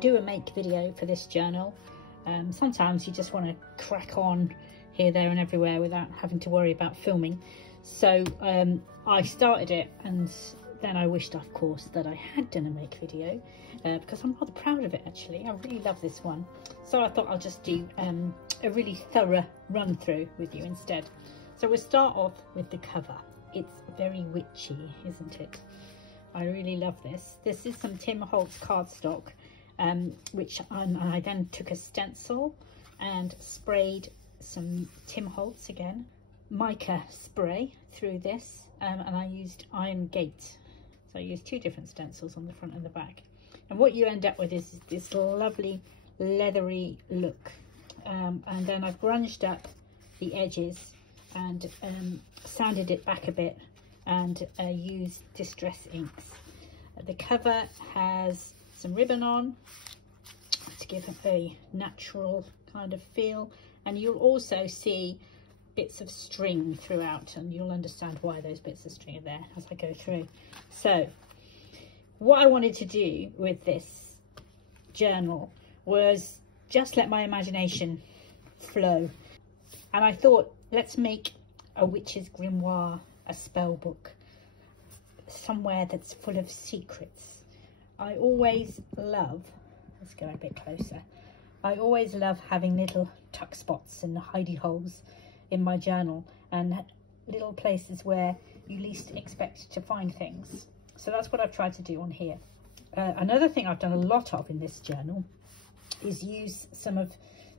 do a make video for this journal. Sometimes you just want to crack on here, there and everywhere without having to worry about filming. So I started it, and then I wished, of course, that I had done a make video because I'm rather proud of it actually. I really love this one. So I thought I'll just do a really thorough run through with you instead. So we'll start off with the cover. It's very witchy, isn't it? I really love this. This is some Tim Holtz cardstock, which I then took a stencil and sprayed some Tim Holtz again, mica spray through this, and I used Iron Gate. So I used two different stencils on the front and the back. And what you end up with is this lovely leathery look. And then I've grunged up the edges and sanded it back a bit and used distress inks. The cover has some ribbon on to give it a natural kind of feel, and you'll also see bits of string throughout, and you'll understand why those bits of string are there as I go through. So what I wanted to do with this journal was just let my imagination flow, and I thought, let's make a witch's grimoire, a spell book, somewhere that's full of secrets. I always love, let's go a bit closer, I always love having little tuck spots and hidey holes in my journal, and little places where you least expect to find things. So that's what I've tried to do on here. Another thing I've done a lot of in this journal is use some of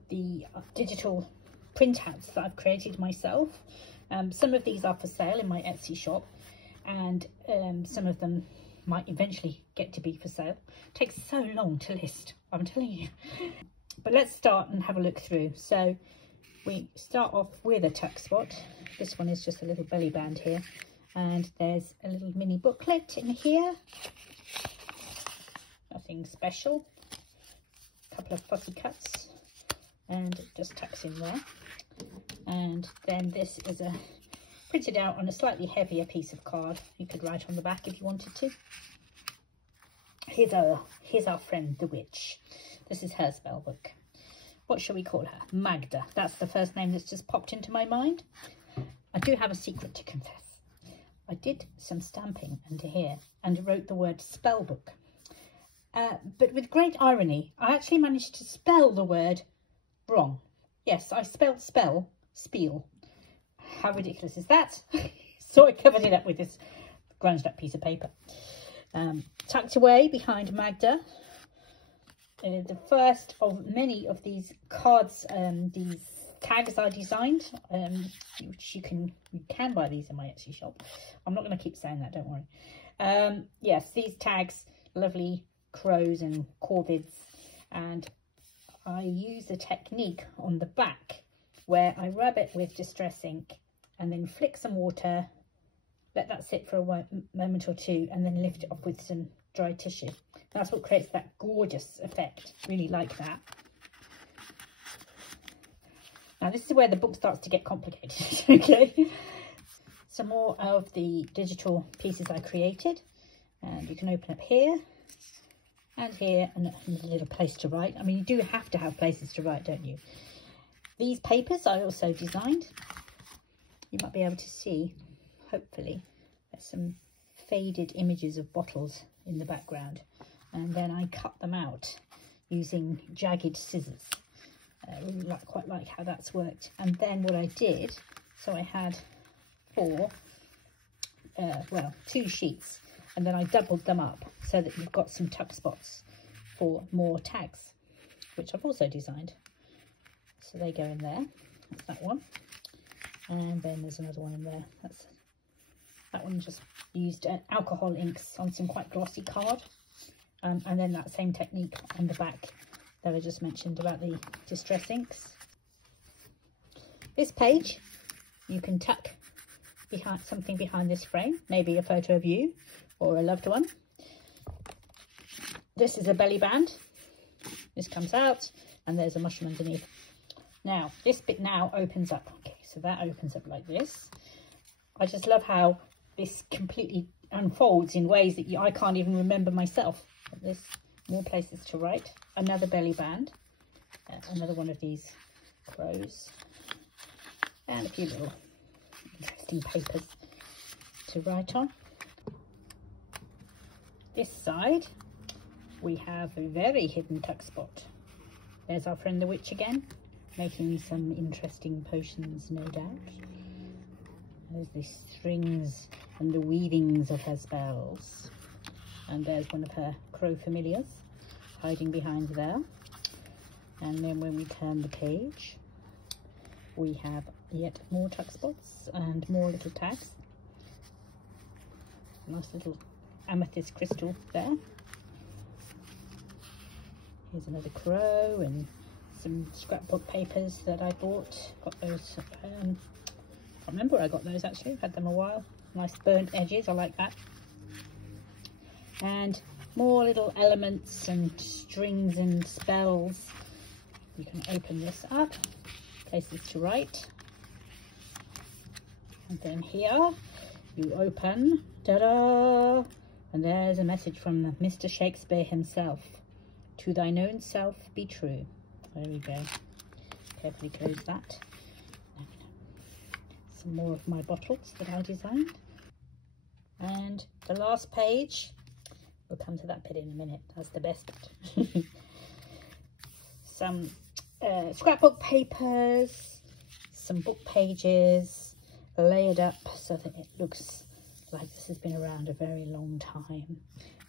the digital printouts that I've created myself. Some of these are for sale in my Etsy shop, and some of them might eventually get to be for sale. It takes so long to list, I'm telling you. But let's start and have a look through. So we start off with a tuck spot. This one is just a little belly band here, and there's a little mini booklet in here. Nothing special. A couple of fussy cuts, and it just tucks in there. And then this is a printed out on a slightly heavier piece of card. You could write on the back if you wanted to. Here's our friend the witch. This is her spell book. What shall we call her? Magda. That's the first name that's just popped into my mind. I do have a secret to confess. I did some stamping under here and wrote the word spell book. But with great irony, I actually managed to spell the word wrong. Yes, I spelled spell, spiel. How ridiculous is that? So I covered it up with this grunged up piece of paper. Tucked away behind Magda. The first of many of these cards, these tags I designed, which you can buy these in my Etsy shop. I'm not going to keep saying that, don't worry. Yes, these tags, lovely crows and corvids, and I use a technique on the back where I rub it with distress ink and then flick some water, let that sit for a moment or two, and then lift it off with some dry tissue. That's what creates that gorgeous effect. Really like that. Now this is where the book starts to get complicated. Okay, some more of the digital pieces I created, and you can open up here and here, and a little place to write. I mean, you do have to have places to write, don't you? These papers I also designed. You might be able to see, hopefully, there's some faded images of bottles in the background, and then I cut them out using jagged scissors. I really quite like how that's worked. And then what I did, so I had two sheets, and then I doubled them up so that you've got some tuck spots for more tags, which I've also designed. So they go in there. That's that one. And then there's another one in there. That one just used alcohol inks on some quite glossy card. And then that same technique on the back that I just mentioned about the distress inks. This page, you can tuck something behind this frame, maybe a photo of you or a loved one. This is a belly band. This comes out, and there's a mushroom underneath. Now, this bit now opens up. Okay, so that opens up like this. I just love how this completely unfolds in ways that I can't even remember myself. This more places to write, another belly band, another one of these crows, and a few little interesting papers to write on. This side we have a very hidden tuck spot. There's our friend the witch again, making some interesting potions, no doubt. There's the strings and the weavings of her spells. And there's one of her crow familiars hiding behind there. And then when we turn the page, we have yet more tuck spots and more little tags. Nice little amethyst crystal there. Here's another crow and some scrapbook papers that I bought. Got those, I can't remember where I got those actually, I've had them a while. Nice burnt edges, I like that. And more little elements and strings and spells. You can open this up, places to write. And then here you open, ta-da! And there's a message from Mr. Shakespeare himself. To thine own self be true. There we go. Carefully close that. Some more of my bottles that I designed. And the last page, we'll come to that bit in a minute. That's the best bit. Some scrapbook papers, some book pages layered up so that it looks like this has been around a very long time.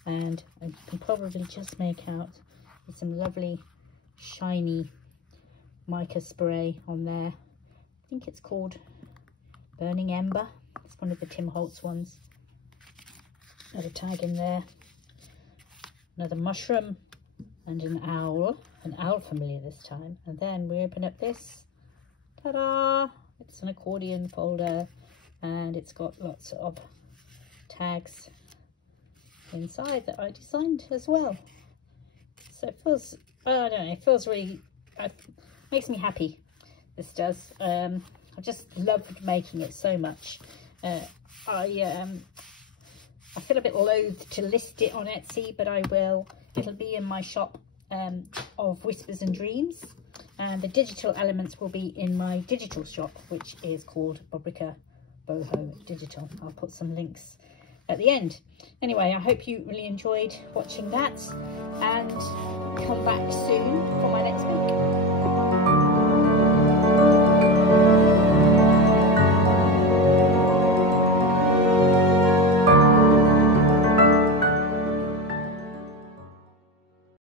And you can probably just make out some lovely shiny mica spray on there. I think it's called Burning Ember. It's one of the Tim Holtz ones. Another tag in there. Another mushroom and an owl familiar this time. And then we open up this. Ta-da! It's an accordion folder and it's got lots of tags inside that I designed as well. So it feels, I don't know, it feels really, makes me happy, this does. I just loved making it so much. I feel a bit loath to list it on Etsy, but I will. It'll be in my shop of Whispers and Dreams, and the digital elements will be in my digital shop, which is called Bobrica Boho Digital. I'll put some links at the end. Anyway, I hope you really enjoyed watching that, and come back soon for my next week.